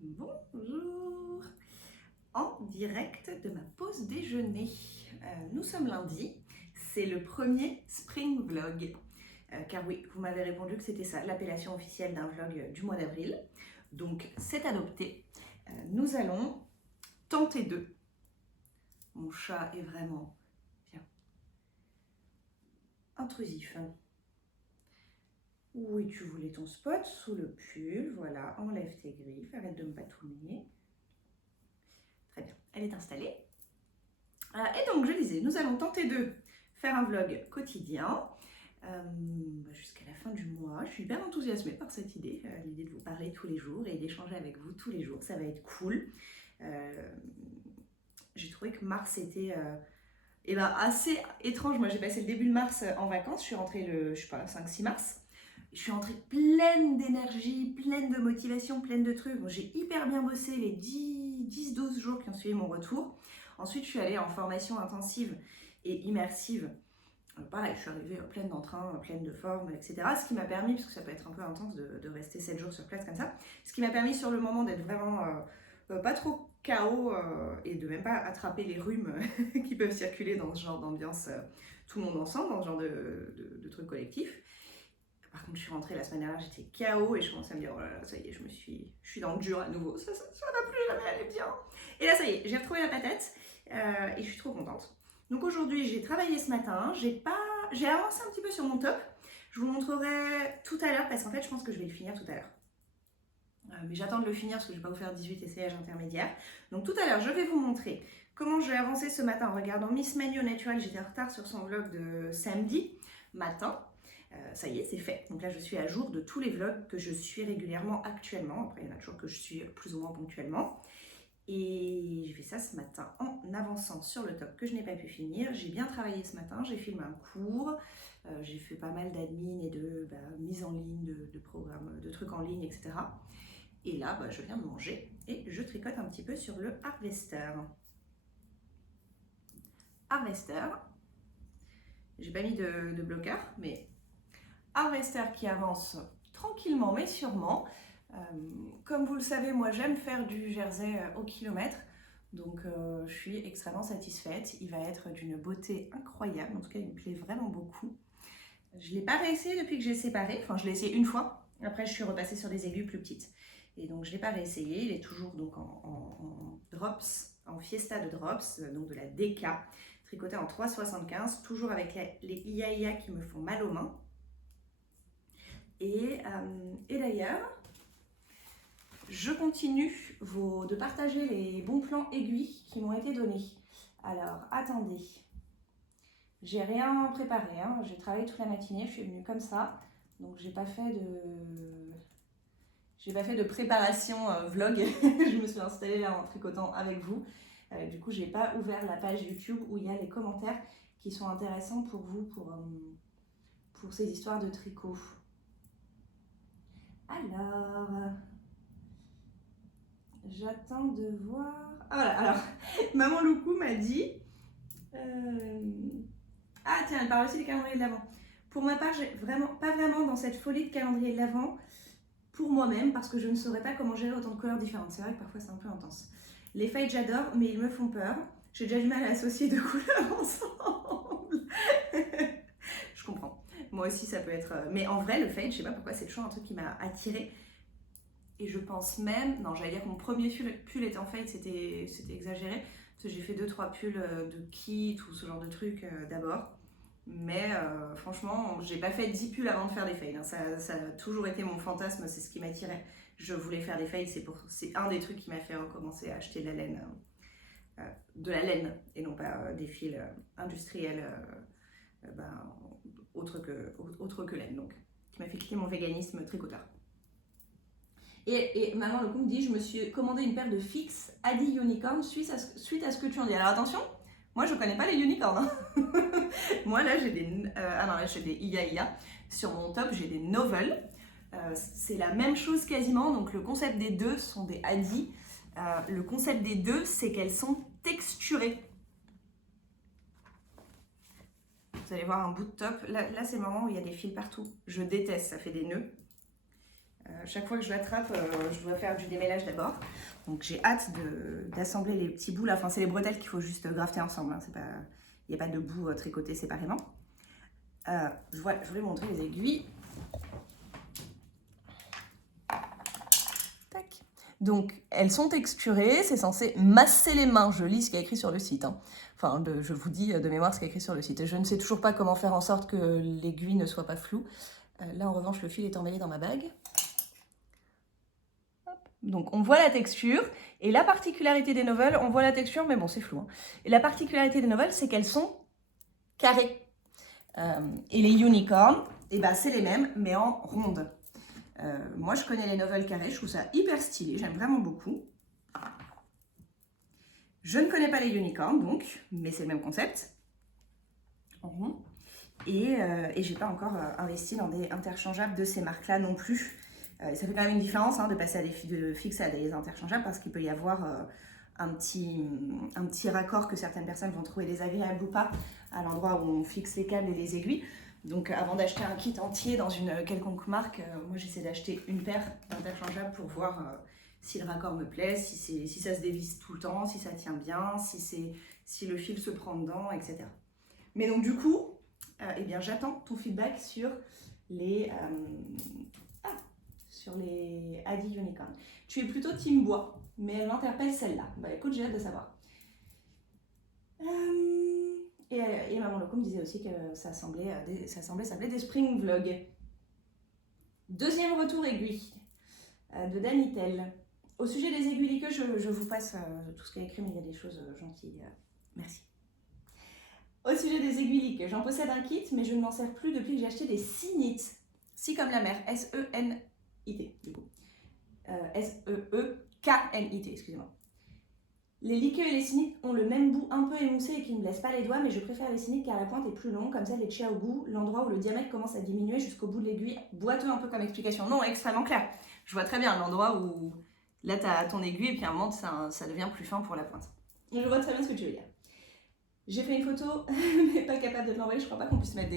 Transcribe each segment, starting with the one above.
Bonjour, en direct de ma pause déjeuner. Nous sommes lundi, c'est le premier Spring Vlog. Car oui, vous m'avez répondu que c'était ça, l'appellation officielle d'un vlog du mois d'avril. Donc c'est adopté. Nous allons tenter de. Mon chat est vraiment bien intrusif. Oui, tu voulais ton spot sous le pull, voilà, enlève tes griffes, arrête de me patouiller. Très bien, elle est installée. Et donc, je disais, nous allons tenter de faire un vlog quotidien jusqu'à la fin du mois. Je suis hyper enthousiasmée par cette idée, l'idée de vous parler tous les jours et d'échanger avec vous tous les jours. Ça va être cool. J'ai trouvé que mars était assez étrange. Moi, j'ai passé le début de mars en vacances. Je suis rentrée le, je sais pas, 5-6 mars. Je suis rentrée pleine d'énergie, pleine de motivation, pleine de trucs. Bon, j'ai hyper bien bossé les 10-12 jours qui ont suivi mon retour. Ensuite, je suis allée en formation intensive et immersive. Pareil, je suis arrivée pleine d'entrain, pleine de forme, etc. Ce qui m'a permis, parce que ça peut être un peu intense de rester 7 jours sur place comme ça, ce qui m'a permis sur le moment d'être vraiment pas trop KO et de même pas attraper les rhumes qui peuvent circuler dans ce genre d'ambiance, tout le monde ensemble, dans ce genre de truc collectif. Par contre, je suis rentrée la semaine dernière, j'étais KO et je commençais à me dire, oh là là, ça y est, je suis dans le dur à nouveau, ça va plus jamais aller bien. Et là, ça y est, j'ai retrouvé la patate et je suis trop contente. Donc aujourd'hui, j'ai travaillé ce matin, j'ai avancé un petit peu sur mon top. Je vous montrerai tout à l'heure parce qu'en fait, je pense que je vais le finir tout à l'heure. Mais j'attends de le finir parce que je ne vais pas vous faire 18 essayages intermédiaires. Donc tout à l'heure, je vais vous montrer comment j'ai avancé ce matin en regardant Miss Manu au naturel. J'étais en retard sur son vlog de samedi matin. Ça y est, c'est fait. Donc là, je suis à jour de tous les vlogs que je suis régulièrement actuellement. Après, il y en a toujours que je suis plus ou moins ponctuellement. Et j'ai fait ça ce matin en avançant sur le top que je n'ai pas pu finir. J'ai bien travaillé ce matin, j'ai filmé un cours, j'ai fait pas mal d'admin et de mise en ligne, de programmes, de trucs en ligne, etc. Et là, je viens de manger et je tricote un petit peu sur le Harvester. Harvester, j'ai pas mis de bloqueur, mais Harvester qui avance tranquillement mais sûrement. Comme vous le savez, moi j'aime faire du jersey au kilomètre, donc je suis extrêmement satisfaite. Il va être d'une beauté incroyable, en tout cas il me plaît vraiment beaucoup. Je ne l'ai pas réessayé depuis que j'ai séparé, enfin je l'ai essayé une fois, après je suis repassée sur des aiguilles plus petites. Et donc je ne l'ai pas réessayé, il est toujours donc en drops, en fiesta de drops, donc de la DK, tricoté en 3,75, toujours avec les IA qui me font mal aux mains. Et d'ailleurs, je continue de partager les bons plans aiguilles qui m'ont été donnés. Alors, attendez. J'ai rien préparé, hein. J'ai travaillé toute la matinée, je suis venue comme ça. Donc, j'ai pas fait de préparation vlog. Je me suis installée là en tricotant avec vous. Du coup, j'ai pas ouvert la page YouTube où il y a les commentaires qui sont intéressants pour vous, pour ces histoires de tricot. Alors, j'attends de voir. Ah voilà, alors, maman Loukou m'a dit. Ah tiens, elle parle aussi des calendriers de l'Avent. Pour ma part, j'ai pas vraiment dans cette folie de calendrier de l'Avent pour moi-même parce que je ne saurais pas comment gérer autant de couleurs différentes. C'est vrai que parfois c'est un peu intense. Les fades j'adore, mais ils me font peur. J'ai déjà du mal à associer deux couleurs ensemble. Je comprends. Moi aussi ça peut être. Mais en vrai, le fade, je sais pas pourquoi, c'est toujours un truc qui m'a attirée. Et je pense même, non, j'allais dire que mon premier pull était en fade, c'était exagéré. Parce que j'ai fait 2-3 pulls de kit ou ce genre de trucs d'abord. Mais franchement, j'ai pas fait 10 pulls avant de faire des fades. Hein. Ça a toujours été mon fantasme, c'est ce qui m'attirait. Je voulais faire des fades, c'est un des trucs qui m'a fait recommencer à acheter de la laine et non pas des fils industriels autres que laine. Donc, qui m'a fait quitter mon véganisme tricoteur. Et maman le coup me dit, je me suis commandé une paire de Fix Adi Unicorn suite à ce que tu en dis. Alors attention, moi je connais pas les unicorns. Hein. Moi là j'ai des IA. Sur mon top j'ai des Novel. C'est la même chose quasiment, donc le concept des deux sont des Adi. Le concept des deux c'est qu'elles sont texturées. Vous allez voir un bout de top. Là c'est le moment où il y a des fils partout. Je déteste, ça fait des nœuds. Chaque fois que je l'attrape, je dois faire du démêlage d'abord. Donc j'ai hâte d'assembler les petits bouts là. Enfin, c'est les bretelles qu'il faut juste grafter ensemble. Hein. Il n'y a pas de bout tricoté séparément. Je voulais montrer les aiguilles. Tac. Donc elles sont texturées, c'est censé masser les mains. Je lis ce qu'il y a écrit sur le site. Hein. Enfin, je vous dis de mémoire ce qu'il y a écrit sur le site. Je ne sais toujours pas comment faire en sorte que l'aiguille ne soit pas floue. Là, en revanche, le fil est emmêlé dans ma bague. Donc on voit la texture, et la particularité des novels, on voit la texture, mais bon c'est flou. Hein. Et la particularité des novels, c'est qu'elles sont carrées. Et les unicorns, eh ben, c'est les mêmes, mais en ronde. Moi je connais les novels carrés, je trouve ça hyper stylé, j'aime vraiment beaucoup. Je ne connais pas les unicorns donc, mais c'est le même concept. En rond. Et j'ai pas encore investi dans des interchangeables de ces marques-là non plus. Ça fait quand même une différence hein, de passer de fixes à des interchangeables parce qu'il peut y avoir un petit raccord que certaines personnes vont trouver désagréable ou pas à l'endroit où on fixe les câbles et les aiguilles. Donc avant d'acheter un kit entier dans une quelconque marque, moi j'essaie d'acheter une paire d'interchangeables pour voir si le raccord me plaît, si ça se dévisse tout le temps, si ça tient bien, si le fil se prend dedans, etc. Mais donc du coup, eh bien j'attends ton feedback sur les Adi Unicorn. Tu es plutôt team bois, mais elle m'interpelle celle-là. Bah écoute, j'ai hâte de savoir. Et Maman Loco me disait aussi que ça semblait s'appeler des spring vlogs. Deuxième retour aiguille de Danitel. Au sujet des aiguilles liqueuses, je vous passe tout ce qu'il y a écrit, mais il y a des choses gentilles. Merci. Au sujet des aiguilles liqueuses, j'en possède un kit, mais je ne m'en sers plus depuis que j'ai acheté des Senit. Si comme la mer, S-E-N-I-T, du coup. S-E-E-K-N-I-T, excusez-moi. Les liqueux et les Senit ont le même bout un peu émoussé et qui ne blesse pas les doigts, mais je préfère les Senit car la pointe est plus longue, comme ça les Chiaogu, l'endroit où le diamètre commence à diminuer jusqu'au bout de l'aiguille, boiteux un peu comme explication. Non, extrêmement clair. Je vois très bien l'endroit où là tu as ton aiguille et puis à un moment ça devient plus fin pour la pointe. Je vois très bien ce que tu veux dire. J'ai fait une photo, mais pas capable de te l'envoyer, je crois pas qu'on puisse mettre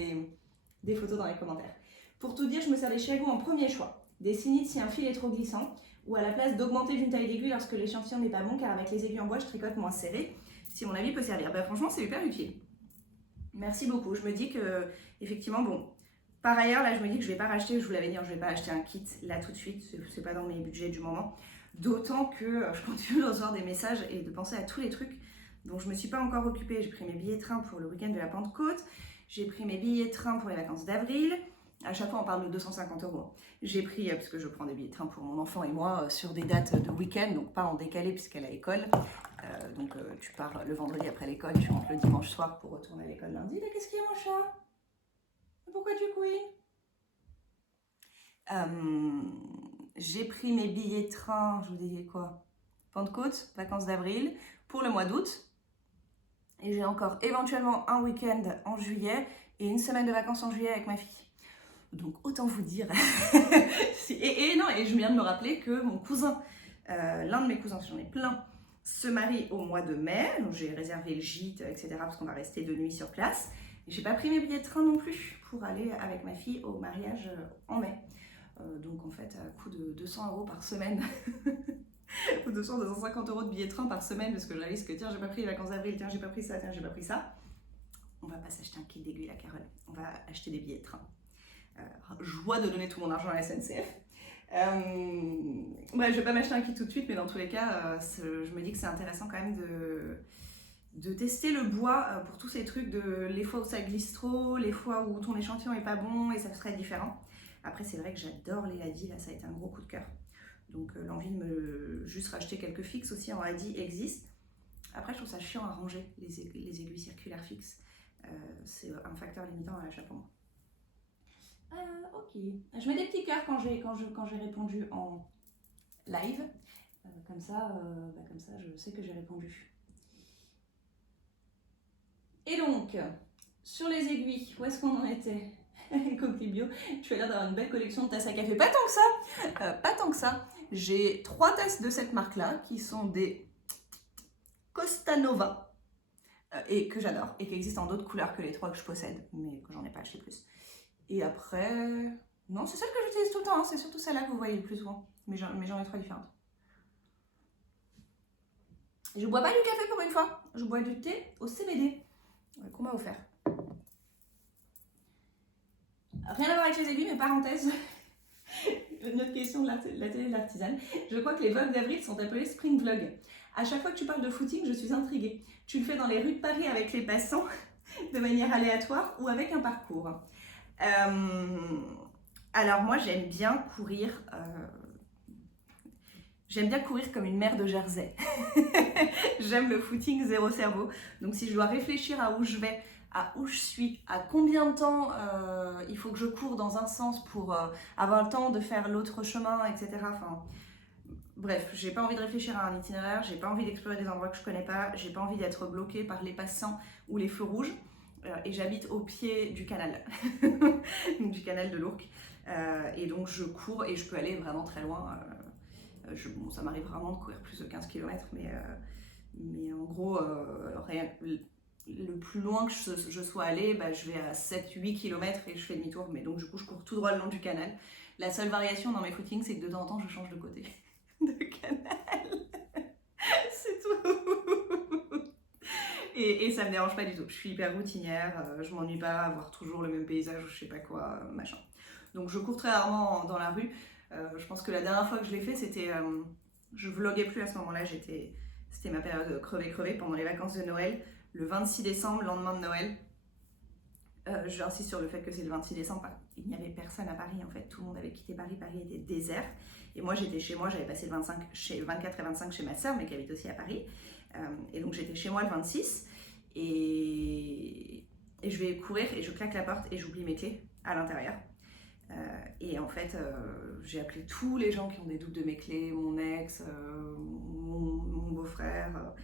des photos dans les commentaires. Pour tout dire, je me sers des Chiaogu en premier choix. Des Senit si un fil est trop glissant, ou à la place d'augmenter d'une taille d'aiguille lorsque l'échantillon n'est pas bon, car avec les aiguilles en bois, je tricote moins serré, si mon avis peut servir. Bah, franchement, c'est hyper utile. Merci beaucoup. Je me dis que, effectivement, bon, par ailleurs, là, je me dis que je vais pas racheter, je vous l'avais dit, je vais pas acheter un kit là tout de suite, c'est pas dans mes budgets du moment. D'autant que je continue de recevoir des messages et de penser à tous les trucs dont je me suis pas encore occupée. J'ai pris mes billets de train pour le week-end de la Pentecôte, j'ai pris mes billets de train pour les vacances d'avril. À chaque fois, on parle de 250 €. J'ai pris, parce que je prends des billets de train pour mon enfant et moi, sur des dates de week-end, donc pas en décalé puisqu'elle a école. Donc tu pars le vendredi après l'école, tu rentres le dimanche soir pour retourner à l'école lundi. Mais qu'est-ce qu'il y a mon chat? Pourquoi tu couilles? J'ai pris mes billets de train, je vous disais quoi? Pentecôte, vacances d'avril, pour le mois d'août. Et j'ai encore éventuellement un week-end en juillet et une semaine de vacances en juillet avec ma fille. Donc autant vous dire. et je viens de me rappeler que mon cousin, l'un de mes cousins, j'en ai plein, se marie au mois de mai. Donc j'ai réservé le gîte, etc. parce qu'on va rester 2 nuits sur place. Et j'ai pas pris mes billets de train non plus pour aller avec ma fille au mariage en mai. Donc en fait, à coût de 200 € par semaine. Ou 250 € de billets de train par semaine parce que je réalise que tiens, j'ai pas pris les vacances d'avril, tiens, j'ai pas pris ça, tiens, j'ai pas pris ça. On va pas s'acheter un kit d'aiguille, la Carole. On va acheter des billets de train. Joie de donner tout mon argent à la SNCF. Ouais, je vais pas m'acheter un kit tout de suite, mais dans tous les cas, je me dis que c'est intéressant quand même de tester le bois pour tous ces trucs, les fois où ça glisse trop, les fois où ton échantillon est pas bon et ça serait différent. Après, c'est vrai que j'adore les Adi, là, ça a été un gros coup de cœur. Donc l'envie de me juste racheter quelques fixes aussi en Adi existe. Après, je trouve ça chiant à ranger, les aiguilles circulaires fixes. C'est un facteur limitant à l'achat pour moi. Ok. Je mets des petits cœurs quand j'ai répondu en live. Comme ça, je sais que j'ai répondu. Et donc, sur les aiguilles, où est-ce qu'on en était? Coquille bio, tu as l'air d'avoir une belle collection de tasses à café. Pas tant que ça, pas tant que ça. J'ai 3 tasses de cette marque-là qui sont des Costa Nova et que j'adore et qui existent en d'autres couleurs que les 3 que je possède, mais que j'en ai pas acheté plus. Et après, Non, c'est celle que j'utilise tout le temps, hein. C'est surtout celle-là que vous voyez le plus souvent. Mais j'en ai 3 différentes. Je bois pas du café pour une fois, je bois du thé au CBD qu'on m'a offert. Rien à voir avec les aiguilles, mais parenthèse. Une autre question de la télé de l'artisane. Je crois que les vlogs d'avril sont appelés spring vlogs. À chaque fois que tu parles de footing, je suis intriguée. Tu le fais dans les rues de Paris avec les passants, de manière aléatoire ou avec un parcours? Alors moi, j'aime bien courir. J'aime bien courir comme une mère de Jersey. J'aime le footing zéro cerveau. Donc si je dois réfléchir à où je vais, à où je suis, à combien de temps il faut que je cours dans un sens pour avoir le temps de faire l'autre chemin, etc. Enfin, bref, j'ai pas envie de réfléchir à un itinéraire, j'ai pas envie d'explorer des endroits que je connais pas, j'ai pas envie d'être bloquée par les passants ou les feux rouges. Et j'habite au pied du canal, du canal de l'Ourcq. Et donc je cours et je peux aller vraiment très loin. Bon, ça m'arrive vraiment de courir plus de 15 km, mais en gros, le plus loin que je sois allée, je vais à 7-8 km et je fais demi-tour. Mais donc du coup, je cours tout droit le long du canal. La seule variation dans mes footings, c'est que de temps en temps, je change de côté de canal. C'est tout. Et ça me dérange pas du tout. Je suis hyper routinière, je m'ennuie pas à voir toujours le même paysage ou je sais pas quoi, machin. Donc je cours très rarement dans la rue. Je pense que la dernière fois que je l'ai fait, c'était... je vloguais plus à ce moment-là, c'était ma période crevée pendant les vacances de Noël, le 26 décembre, lendemain de Noël. J'insiste sur le fait que c'est le 26 décembre, il n'y avait personne à Paris en fait, tout le monde avait quitté Paris, Paris était désert. Et moi j'étais chez moi, j'avais passé le 24 et 25 chez ma soeur, mais qui habite aussi à Paris. Et donc j'étais chez moi le 26, et je vais courir et je claque la porte et j'oublie mes clés à l'intérieur. Et en fait, j'ai appelé tous les gens qui ont des doutes de mes clés, mon ex, mon beau-frère,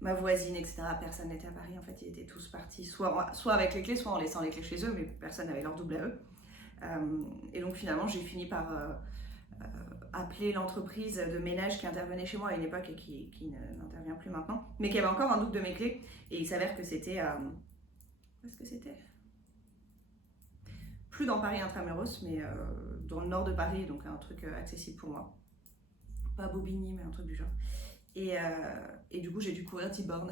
ma voisine, etc. Personne n'était à Paris, en fait, ils étaient tous partis, soit avec les clés, soit en laissant les clés chez eux, mais personne n'avait leur double à eux. Et donc finalement, j'ai fini par appeler l'entreprise de ménage qui intervenait chez moi à une époque et qui n'intervient plus maintenant, mais qui avait encore un doute de mes clés. Et il s'avère que c'était... où est-ce que c'était ? Plus dans Paris intramuros, mais dans le nord de Paris, donc un truc accessible pour moi. Pas Bobigny, mais un truc du genre. Et du coup, j'ai dû courir 10 bornes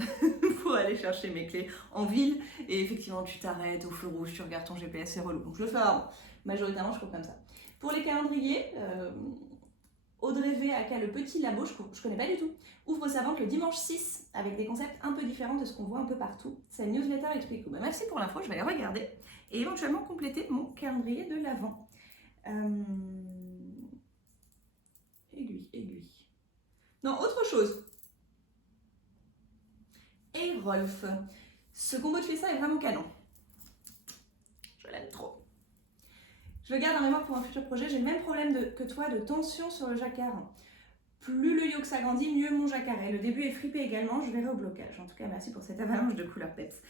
pour aller chercher mes clés en ville. Et effectivement, tu t'arrêtes au feu rouge, tu regardes ton GPS, c'est relou. Donc je le fais rarement. Majoritairement, je cours comme ça. Pour les calendriers, Audrey V, aka le petit labo, je connais pas du tout, ouvre sa vente le dimanche 6 avec des concepts un peu différents de ce qu'on voit un peu partout. Sa newsletter explique tout. Merci pour l'info, je vais aller regarder et éventuellement compléter mon calendrier de l'Avent. Aiguille. Non, autre chose. Et Rolf, ce combo de fessa est vraiment canon. Je l'aime trop. Je le garde en mémoire pour un futur projet. J'ai le même problème que toi de tension sur le jacquard. Plus le yoke s'agrandit, mieux mon jacquard est. Le début est fripé également, je verrai au blocage. En tout cas, merci pour cette avalanche de couleurs peps.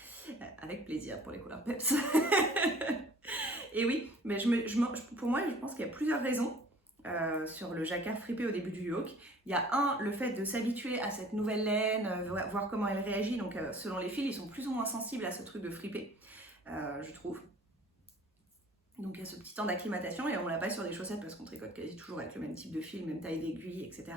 Avec plaisir pour les couleurs peps. Et oui, mais pour moi, je pense qu'il y a plusieurs raisons sur le jacquard fripé au début du yoke. Il y a le fait de s'habituer à cette nouvelle laine, voir comment elle réagit. Donc selon les fils, ils sont plus ou moins sensibles à ce truc de fripé, je trouve. Donc il y a ce petit temps d'acclimatation et on l'a pas sur des chaussettes parce qu'on tricote quasi toujours avec le même type de fil, même taille d'aiguille, etc.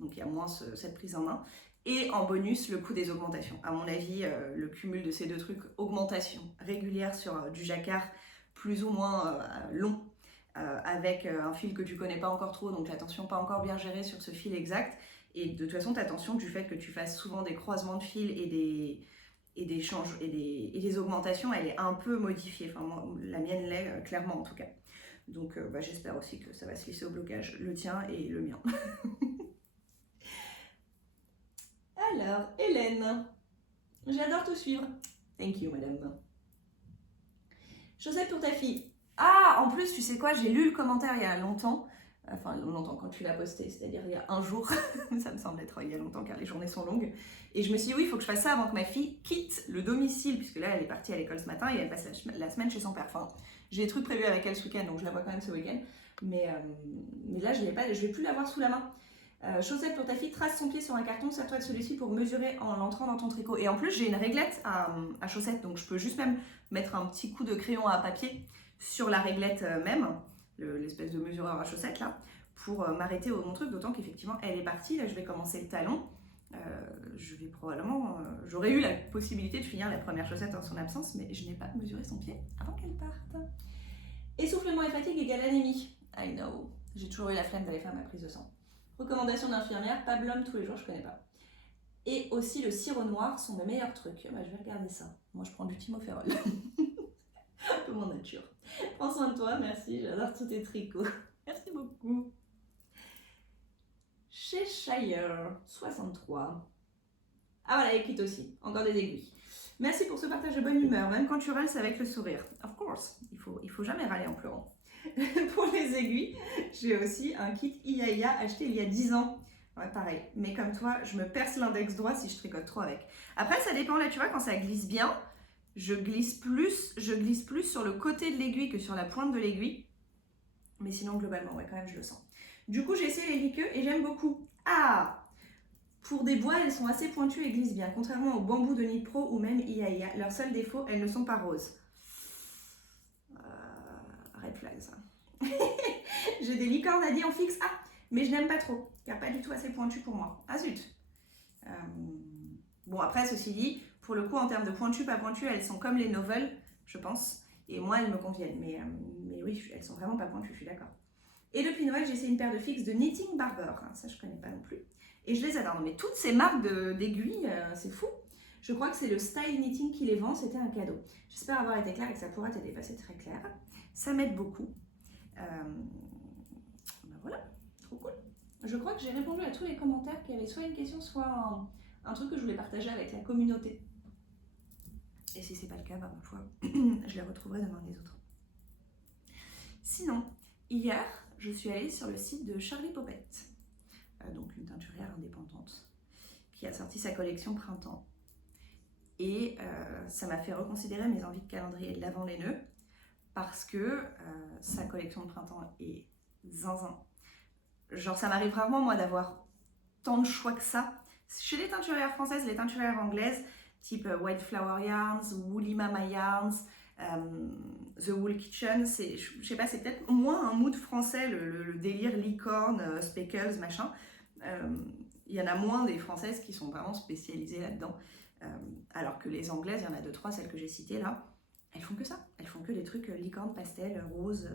Donc il y a moins cette prise en main. Et en bonus, le coût des augmentations. À mon avis, le cumul de ces deux trucs, augmentation régulière sur du jacquard plus ou moins long, avec un fil que tu connais pas encore trop, donc la tension pas encore bien gérée sur ce fil exact. Et de toute façon, ta tension du fait que tu fasses souvent des croisements de fils et des augmentations, elle est un peu modifiée. Enfin, moi, la mienne l'est clairement en tout cas. Donc j'espère aussi que ça va se lisser au blocage, le tien et le mien. Alors, Hélène, j'adore te suivre. Thank you, madame. Chaussettes pour ta fille. Ah, en plus, tu sais quoi, j'ai lu le commentaire il y a longtemps. Enfin, longtemps quand tu l'as posté, c'est-à-dire il y a un jour. Ça me semble être il y a longtemps car les journées sont longues. Et je me suis dit, oui, il faut que je fasse ça avant que ma fille quitte le domicile, puisque là, elle est partie à l'école ce matin et elle passe la semaine chez son père. Enfin, j'ai des trucs prévus avec elle ce week-end, donc je la vois quand même ce week-end. Mais là, je vais plus l'avoir sous la main. Chaussette pour ta fille, trace son pied sur un carton, sers-toi de celui-ci pour mesurer en l'entrant dans ton tricot. Et en plus, j'ai une réglette à chaussettes, donc je peux juste même mettre un petit coup de crayon à papier sur la réglette même l'espèce de mesureur à chaussettes là, pour m'arrêter au mon truc, d'autant qu'effectivement elle est partie, là je vais commencer le talon. Je vais probablement, j'aurais eu la possibilité de finir la première chaussette en son absence, mais je n'ai pas mesuré son pied avant qu'elle parte. Essoufflement et fatigue égale anémie. I know, j'ai toujours eu la flemme d'aller faire ma prise de sang. Recommandation d'infirmière, pas blâme tous les jours, je connais pas. Et aussi le sirop noir sont mes meilleurs trucs. Bah, je vais regarder ça. Moi je prends du thymophéral. Un peu mon nature. Prends soin de toi, merci, j'adore tous tes tricots. Merci beaucoup. Chez Shire, 63. Ah voilà, écoute aussi, encore des aiguilles. Merci pour ce partage de bonne humeur, même quand tu râles, c'est avec le sourire. Of course, il faut jamais râler en pleurant. Pour les aiguilles, j'ai aussi un kit IAIA acheté il y a 10 ans. Ouais, pareil. Mais comme toi, je me perce l'index droit si je tricote trop avec. Après, ça dépend. Là, tu vois, quand ça glisse bien, je glisse plus sur le côté de l'aiguille que sur la pointe de l'aiguille. Mais sinon, globalement, ouais, quand même, je le sens. Du coup, j'ai essayé les riqueux et j'aime beaucoup. Ah! Pour des bois, elles sont assez pointues et glissent bien. Contrairement au bambou de Knit Pro ou même IAIA, leur seul défaut, elles ne sont pas roses. Red flag, ça. J'ai des licornes à dire en fixe. Ah! Mais je n'aime pas trop, car pas du tout assez pointu pour moi. Ah zut! Bon, après, ceci dit, pour le coup, en termes de pointu, pas pointu, elles sont comme les novels, je pense. Et moi, elles me conviennent. Mais oui, elles sont vraiment pas pointues, je suis d'accord. Et depuis Noël, j'ai essayé une paire de fixes de Knitting Barber. Ça, je connais pas non plus. Et je les adore. Mais toutes ces marques d'aiguilles, c'est fou. Je crois que c'est le Style Knitting qui les vend. C'était un cadeau. J'espère avoir été claire et que ça pourra t'aider. C'est très clair. Ça m'aide beaucoup. Ben voilà, trop cool. Je crois que j'ai répondu à tous les commentaires qui avaient soit une question, soit un truc que je voulais partager avec la communauté. Et si c'est pas le cas, bah, ma foi, je les retrouverai demain les autres. Sinon, hier, je suis allée sur le site de Charlie Poppet, donc une teinturière indépendante, qui a sorti sa collection Printemps. Et ça m'a fait reconsidérer mes envies de calendrier de l'Avent les nœuds, parce que sa collection de printemps est zinzin. Genre, ça m'arrive rarement, moi, d'avoir tant de choix que ça. Chez les teinturières françaises, les teinturières anglaises, type White Flower Yarns, Woolly Mama Yarns, The Wool Kitchen, je sais pas, c'est peut-être moins un mood français, le délire licorne, speckles, machin. Il y en a moins des françaises qui sont vraiment spécialisées là-dedans. Alors que les anglaises, il y en a 2-3, celles que j'ai citées là, elles font que ça. Elles font que des trucs licorne, pastel, rose,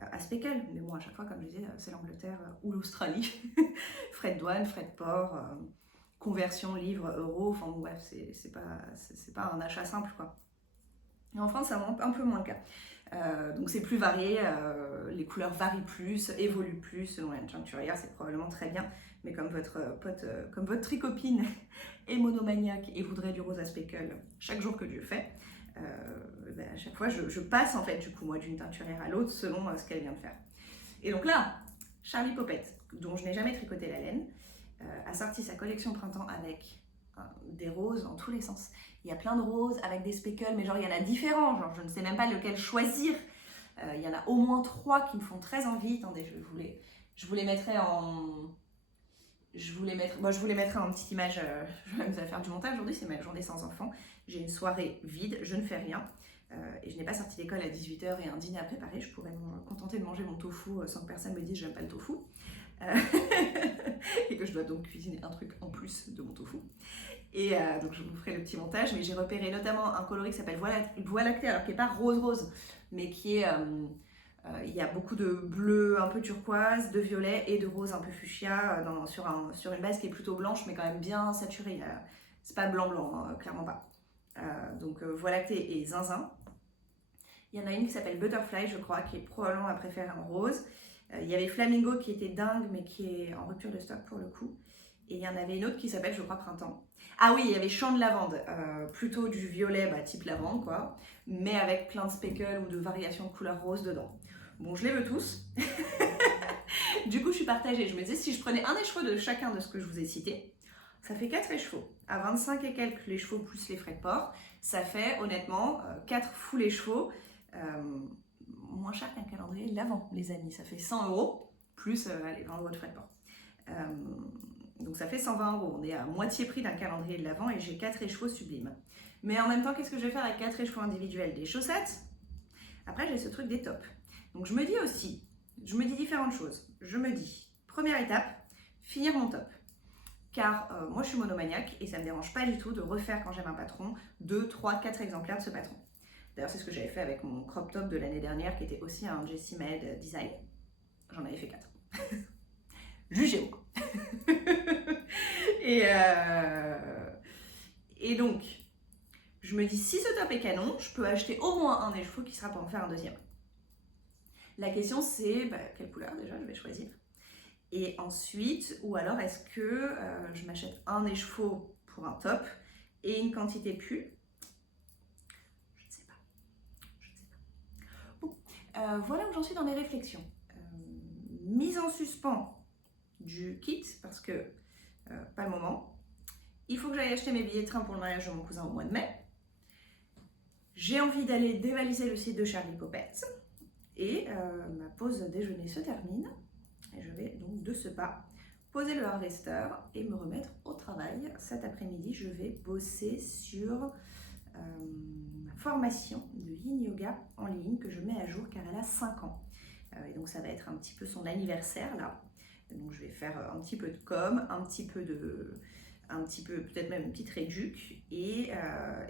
à speckle. Mais bon, à chaque fois, comme je disais, c'est l'Angleterre ou l'Australie. Frais de douane, frais de port, conversion, livre, euro, enfin bref, c'est pas un achat simple, quoi. Et en France, c'est un peu moins le cas. Donc c'est plus varié, les couleurs varient plus, évoluent plus selon la teinturière, c'est probablement très bien. Mais comme votre pote, comme votre tricopine est monomaniaque et voudrait du rose à speckle chaque jour que Dieu fait, ben à chaque fois je passe en fait du coup moi d'une teinturière à l'autre selon ce qu'elle vient de faire. Et donc là, Charlie Poppet, dont je n'ai jamais tricoté la laine, a sorti sa collection printemps avec des roses dans tous les sens. Il y a plein de roses avec des speckles, mais genre il y en a différents, genre je ne sais même pas lequel choisir. Il y en a au moins 3 qui me font très envie. Attendez, je vous les mettrai en... Je vous les mettrai en petite image. Je vais m'amuser à faire du montage aujourd'hui, c'est ma journée sans enfant. J'ai une soirée vide, je ne fais rien. Et je n'ai pas sorti d'école à 18h et un dîner à préparer. Je pourrais me contenter de manger mon tofu sans que personne me dise j'aime pas le tofu. Et que je dois donc cuisiner un truc en plus de mon tofu. Et donc je vous ferai le petit montage. Mais j'ai repéré notamment un coloris qui s'appelle Voie lactée, alors qui n'est pas rose-rose, mais qui est... il y a beaucoup de bleu un peu turquoise, de violet et de rose un peu fuchsia sur une base qui est plutôt blanche mais quand même bien saturée. C'est pas blanc-blanc, hein, clairement pas. Donc Voie lactée et zinzin. Il y en a une qui s'appelle Butterfly, je crois, qui est probablement ma préférée en rose. Il y avait Flamingo qui était dingue mais qui est en rupture de stock pour le coup. Et il y en avait une autre qui s'appelle, je crois, Printemps. Ah oui, il y avait Champ de lavande, plutôt du violet, type lavande, quoi, mais avec plein de speckles ou de variations de couleur rose dedans. Bon, je les veux tous. Du coup, je suis partagée. Je me disais, si je prenais un écheveau de chacun de ce que je vous ai cité, ça fait 4 écheveaux. À 25 et quelques les chevaux plus les frais de port, ça fait honnêtement 4 full écheveaux. Moins cher qu'un calendrier de l'Avent, les amis. Ça fait 100 € plus allez, 20 € de frais de port. Donc ça fait 120 €. On est à moitié prix d'un calendrier de l'Avent et j'ai 4 écheveaux sublimes. Mais en même temps, qu'est-ce que je vais faire avec 4 écheveaux individuels? Des chaussettes. Après, j'ai ce truc des tops. Donc je me dis différentes choses. Je me dis, première étape, finir mon top. Car moi je suis monomaniaque et ça ne me dérange pas du tout de refaire quand j'aime un patron 2, 3, 4 exemplaires de ce patron. D'ailleurs c'est ce que j'avais fait avec mon crop top de l'année dernière qui était aussi un Jessie Made design. J'en avais fait 4. Jugez-moi. et donc, je me dis si ce top est canon, je peux acheter au moins un écheveau qui sera pour en faire un deuxième. La question c'est quelle couleur déjà je vais choisir. Et ensuite, ou alors est-ce que je m'achète un écheveau pour un top et une quantité pull? Je ne sais pas. Bon, voilà où j'en suis dans mes réflexions. Mise en suspens du kit parce que pas le moment. Il faut que j'aille acheter mes billets de train pour le mariage de mon cousin au mois de mai. J'ai envie d'aller dévaliser le site de Charlie Poppets et ma pause déjeuner se termine. Et je vais donc de ce pas poser le harvester et me remettre au travail. Cet après-midi, je vais bosser sur ma formation de Yin Yoga en ligne que je mets à jour car elle a 5 ans. Et donc ça va être un petit peu son anniversaire là. Donc je vais faire un petit peu de com, peut-être même une petite réduc et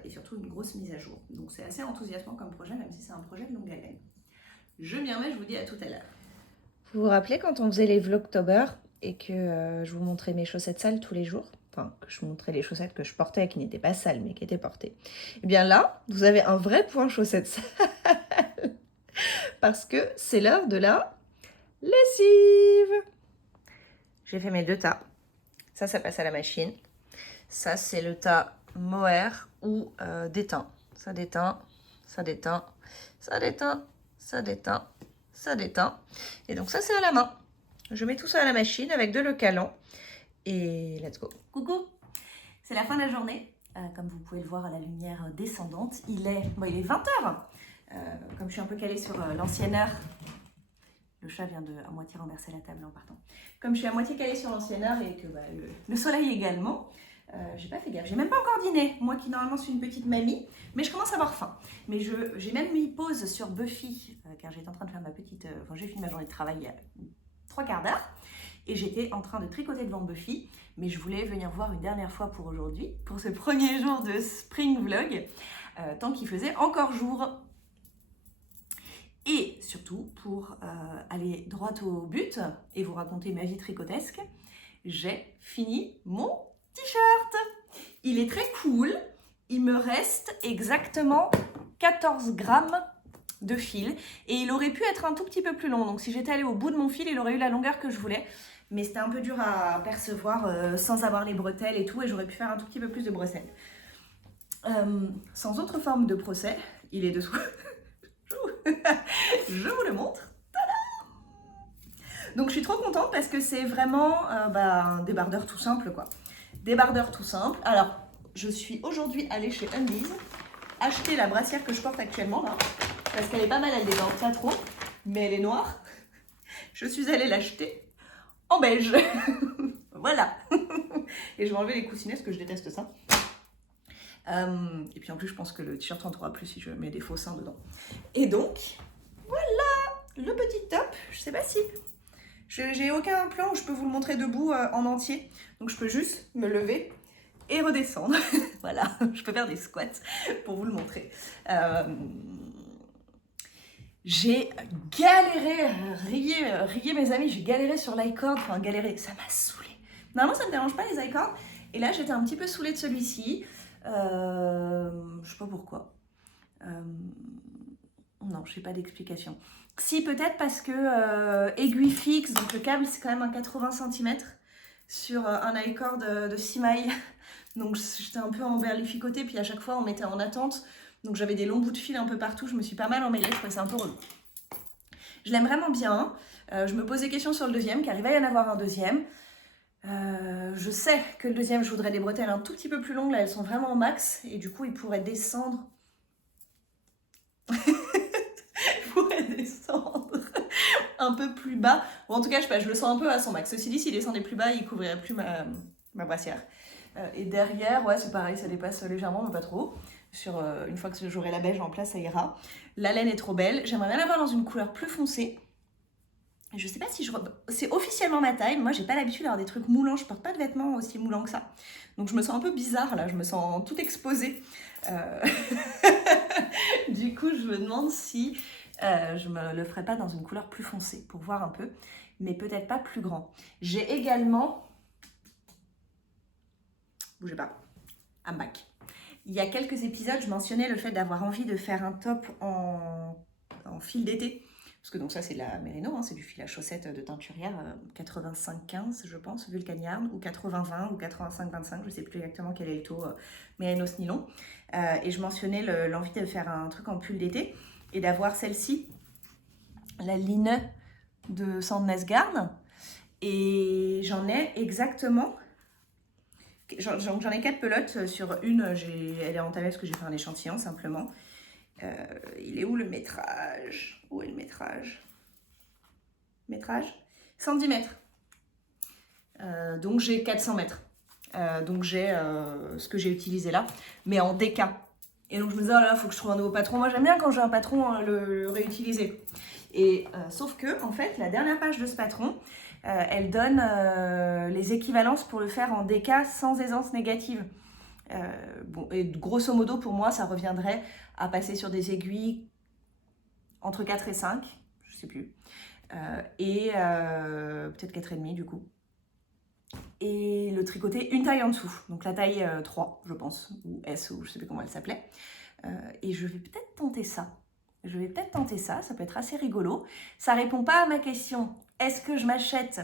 surtout une grosse mise à jour. Donc c'est assez enthousiasmant comme projet, même si c'est un projet de longue haleine. Je m'y remets, je vous dis à tout à l'heure. Vous vous rappelez quand on faisait les Vlogtober et que je vous montrais mes chaussettes sales tous les jours? Enfin, que je vous montrais les chaussettes que je portais, qui n'étaient pas sales, mais qui étaient portées. Eh bien là, vous avez un vrai point chaussettes sales. Parce que c'est l'heure de la lessive. J'ai fait mes 2 tas. Ça passe à la machine. Ça, c'est le tas mohair ou déteint. Ça déteint, ça déteint, ça déteint, ça déteint, ça déteint. Et donc ça, c'est à la main. Je mets tout ça à la machine avec de l'eau calant. Et let's go. Coucou, c'est la fin de la journée. Comme vous pouvez le voir à la lumière descendante, il est 20h. Comme je suis un peu calée sur l'ancienne heure, le chat vient de à moitié renverser la table en partant. Comme je suis à moitié calée sur l'ancienne heure et que le soleil également, j'ai pas fait gaffe. J'ai même pas encore dîné, moi qui normalement suis une petite mamie, mais je commence à avoir faim. Mais j'ai même mis pause sur Buffy, car j'étais en train de faire ma petite... j'ai fini ma journée de travail il y a 3 quarts d'heure. Et j'étais en train de tricoter devant Buffy, mais je voulais venir voir une dernière fois pour aujourd'hui, pour ce premier jour de Spring Vlog, tant qu'il faisait encore jour. Et surtout, pour aller droit au but et vous raconter ma vie tricotesque, j'ai fini mon t-shirt. Il est très cool, il me reste exactement 14 grammes de fil et il aurait pu être un tout petit peu plus long, donc si j'étais allée au bout de mon fil, il aurait eu la longueur que je voulais, mais c'était un peu dur à percevoir sans avoir les bretelles et tout, et j'aurais pu faire un tout petit peu plus de bretelles. Sans autre forme de procès, il est dessous. Je vous le montre. Tadam! Donc je suis trop contente parce que c'est vraiment un débardeur tout simple quoi. Débardeur tout simple. Alors je suis aujourd'hui allée chez Undies acheter la brassière que je porte actuellement là. Parce qu'elle est pas mal, elle déborde pas trop, mais elle est noire. Je suis allée l'acheter en beige. Voilà. Et je vais enlever les coussinets parce que je déteste ça. Et puis en plus, je pense que le t-shirt rentrera plus si je mets des faux seins dedans. Et donc, voilà le petit top. Je sais pas si... J'ai aucun plan où je peux vous le montrer debout en entier. Donc je peux juste me lever et redescendre. Voilà, je peux faire des squats pour vous le montrer. J'ai galéré, riez mes amis, j'ai galéré sur l'iCord, enfin galéré, ça m'a saoulé. Normalement ça ne me dérange pas les iCords, et là j'étais un petit peu saoulée de celui-ci, je sais pas pourquoi, non je sais pas d'explication. Si peut-être parce que aiguille fixe, donc le câble c'est quand même un 80 cm sur un iCord de 6 mailles, donc j'étais un peu emberlificotée, puis à chaque fois on mettait en attente. Donc j'avais des longs bouts de fil un peu partout, je me suis pas mal emmêlée, je trouvais ça un peu relou. Je l'aime vraiment bien, je me pose des questions sur le deuxième, car il va y en avoir un deuxième. Je sais que le deuxième, je voudrais des bretelles un tout petit peu plus longues, là elles sont vraiment au max, et du coup il pourrait descendre. Il pourrait descendre un peu plus bas, ou en tout cas je sais pas, je le sens un peu à son max. Ceci dit, s'il descendait plus bas, il couvrirait plus ma brassière. Et derrière, ouais c'est pareil, ça dépasse légèrement, mais pas trop. Une fois que j'aurai la beige en place, ça ira. La laine est trop belle. J'aimerais bien l'avoir dans une couleur plus foncée. Je sais pas si c'est officiellement ma taille. Moi, j'ai pas l'habitude d'avoir des trucs moulants. Je porte pas de vêtements aussi moulants que ça. Donc, je me sens un peu bizarre là. Je me sens toute exposée. Du coup, je me demande si je me le ferais pas dans une couleur plus foncée pour voir un peu. Mais peut-être pas plus grand. J'ai également... Bougez pas. I'm back. Il y a quelques épisodes, je mentionnais le fait d'avoir envie de faire un top en fil d'été. Parce que donc ça c'est de la Merino, hein, c'est du fil à chaussettes de teinturière 85-15 je pense, Vulcan ou 80-20 ou 85-25, je sais plus exactement quel est le taux Merino nylon. Et je mentionnais l'envie de faire un truc en pull d'été et d'avoir celle-ci, la Line de Sandnesgarn. Et j'en ai exactement... J'en ai 4 pelotes, sur une, elle est entamée parce que j'ai fait un échantillon simplement. Il est où le métrage? Où est le métrage? Métrage 110 mètres. Donc j'ai 400 mètres. Donc j'ai ce que j'ai utilisé là, mais en DK. Et donc je me disais, oh là, faut que je trouve un nouveau patron. Moi j'aime bien quand j'ai un patron le réutiliser. Et sauf que, en fait, la dernière page de ce patron, elle donne les équivalences pour le faire en DK sans aisance négative. Bon, et grosso modo, pour moi, ça reviendrait à passer sur des aiguilles entre 4 et 5, je sais plus, et peut-être 4,5 du coup. Et le tricoter une taille en dessous, donc la taille 3, je pense, ou S, ou je sais plus comment elle s'appelait. Et je vais peut-être tenter ça. Ça peut être assez rigolo. Ça répond pas à ma question, est-ce que je m'achète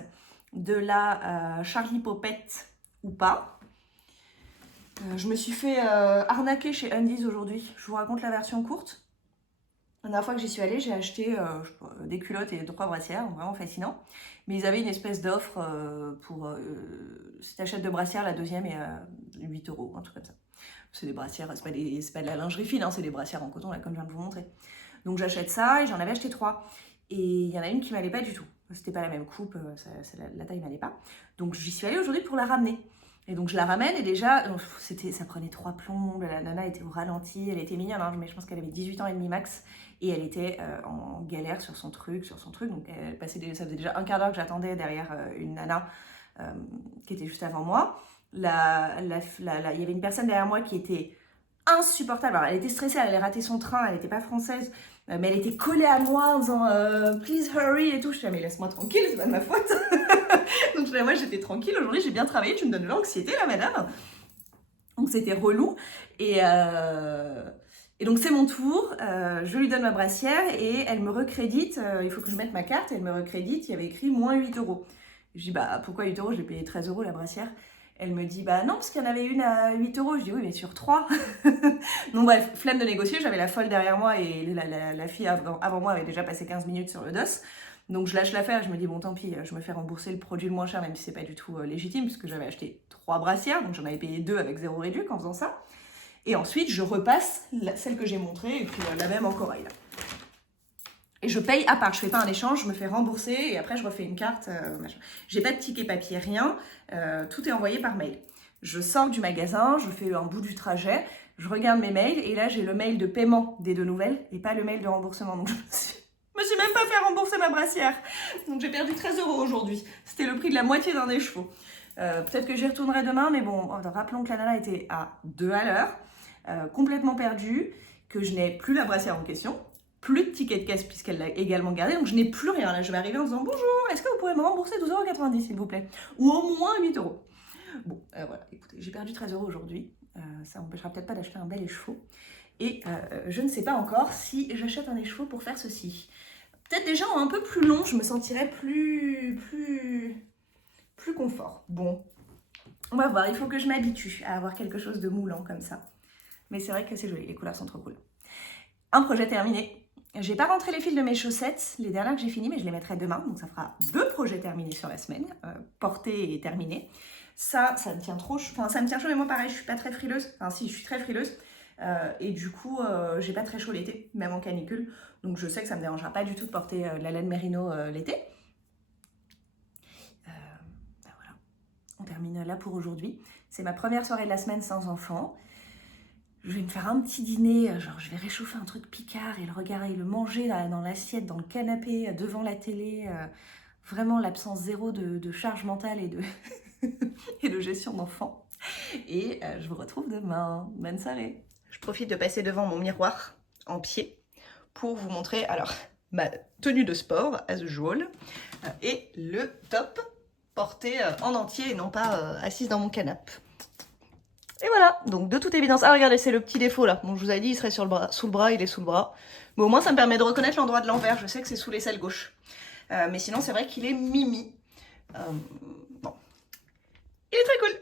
de la Charlie Popette ou pas? Je me suis fait arnaquer chez Undies aujourd'hui. Je vous raconte la version courte. La dernière fois que j'y suis allée, j'ai acheté des culottes et 3 brassières, vraiment fascinant. Mais ils avaient une espèce d'offre pour... si tu achètes 2 brassières, la deuxième est à 8 €, un truc comme ça. C'est des brassières, c'est pas de la lingerie fine, hein, c'est des brassières en coton, là, comme je viens de vous montrer. Donc j'achète ça et j'en avais acheté 3. Et il y en a une qui m'allait pas du tout. C'était pas la même coupe, la taille m'allait pas. Donc j'y suis allée aujourd'hui pour la ramener. Et donc je la ramène et déjà, ça prenait 3 plombes, la nana était au ralenti, elle était mignonne, hein, mais je pense qu'elle avait 18 ans et demi max. Et elle était en galère sur son truc. Donc ça faisait déjà un quart d'heure que j'attendais derrière une nana qui était juste avant moi. Il y avait une personne derrière moi qui était insupportable. Alors, elle était stressée, elle allait rater son train, elle n'était pas française, mais elle était collée à moi en disant please hurry et tout. Je disais mais laisse-moi tranquille, c'est pas de ma faute. Donc moi j'étais tranquille, aujourd'hui j'ai bien travaillé, tu me donnes de l'anxiété là madame. Donc c'était relou. Et donc c'est mon tour, je lui donne ma brassière et elle me recrédite, il faut que je mette ma carte, elle me recrédite, il y avait écrit moins 8 €. Je dis bah pourquoi 8 €, je l'ai payé 13 € la brassière. Elle me dit bah non parce qu'il y en avait une à 8 €. Je dis oui mais sur 3. Donc bref, flemme de négocier, j'avais la folle derrière moi et la fille avant moi avait déjà passé 15 minutes sur le dos. Donc je lâche l'affaire, je me dis bon tant pis, je me fais rembourser le produit le moins cher même si c'est pas du tout légitime puisque j'avais acheté 3 brassières, donc j'en avais payé 2 avec 0 réduit en faisant ça. Et ensuite je repasse celle que j'ai montrée et puis la même en corail là. Et je paye à part, je fais pas un échange, je me fais rembourser et après je refais une carte, machin. J'ai pas de ticket papier, rien, tout est envoyé par mail. Je sors du magasin, je fais un bout du trajet, je regarde mes mails et là j'ai le mail de paiement des 2 nouvelles et pas le mail de remboursement. Donc je me suis même pas fait rembourser ma brassière. Donc j'ai perdu 13 € aujourd'hui. C'était le prix de la moitié d'un écheveau. Peut-être que j'y retournerai demain, mais bon, rappelons que la nana était à 2 à l'heure, complètement perdue, que je n'ai plus la brassière en question, plus de ticket de caisse puisqu'elle l'a également gardé, donc je n'ai plus rien. Là, je vais arriver en disant bonjour, est-ce que vous pouvez me rembourser 12,90 € s'il vous plaît? Ou au moins 8 €. Bon, voilà, écoutez, j'ai perdu 13 € aujourd'hui. Ça m'empêchera peut-être pas d'acheter un bel écheveau. Et je ne sais pas encore si j'achète un écheveau pour faire ceci. Peut-être déjà un peu plus long, je me sentirais plus confort. Bon, on va voir, il faut que je m'habitue à avoir quelque chose de moulant comme ça. Mais c'est vrai que c'est joli, les couleurs sont trop cool. Un projet terminé. J'ai pas rentré les fils de mes chaussettes, les dernières que j'ai finies, mais je les mettrai demain. Donc ça fera 2 projets terminés sur la semaine, portés et terminés. Ça me tient trop chaud. Enfin, ça me tient chaud, mais moi pareil, je suis pas très frileuse. Enfin si, je suis très frileuse. Et du coup, j'ai pas très chaud l'été, même en canicule. Donc je sais que ça me dérangera pas du tout de porter de la laine Merino l'été. Ben voilà, on termine là pour aujourd'hui. C'est ma première soirée de la semaine sans enfant. je vais me faire un petit dîner, genre je vais réchauffer un truc Picard et le regarder, le manger là, dans l'assiette, dans le canapé, devant la télé. Vraiment l'absence zéro de charge mentale et de, et de gestion d'enfant. Et je vous retrouve demain. Bonne soirée. Je profite de passer devant mon miroir en pied pour vous montrer alors ma tenue de sport, as usual, et le top porté en entier et non pas assise dans mon canapé. Et voilà, donc de toute évidence, ah regardez, c'est le petit défaut là. Bon, je vous avais dit, il serait sur le bras, sous le bras, il est sous le bras. Mais au moins, ça me permet de reconnaître l'endroit de l'envers. Je sais que c'est sous l'aisselle gauche. Mais sinon, c'est vrai qu'il est mimi. Bon, il est très cool.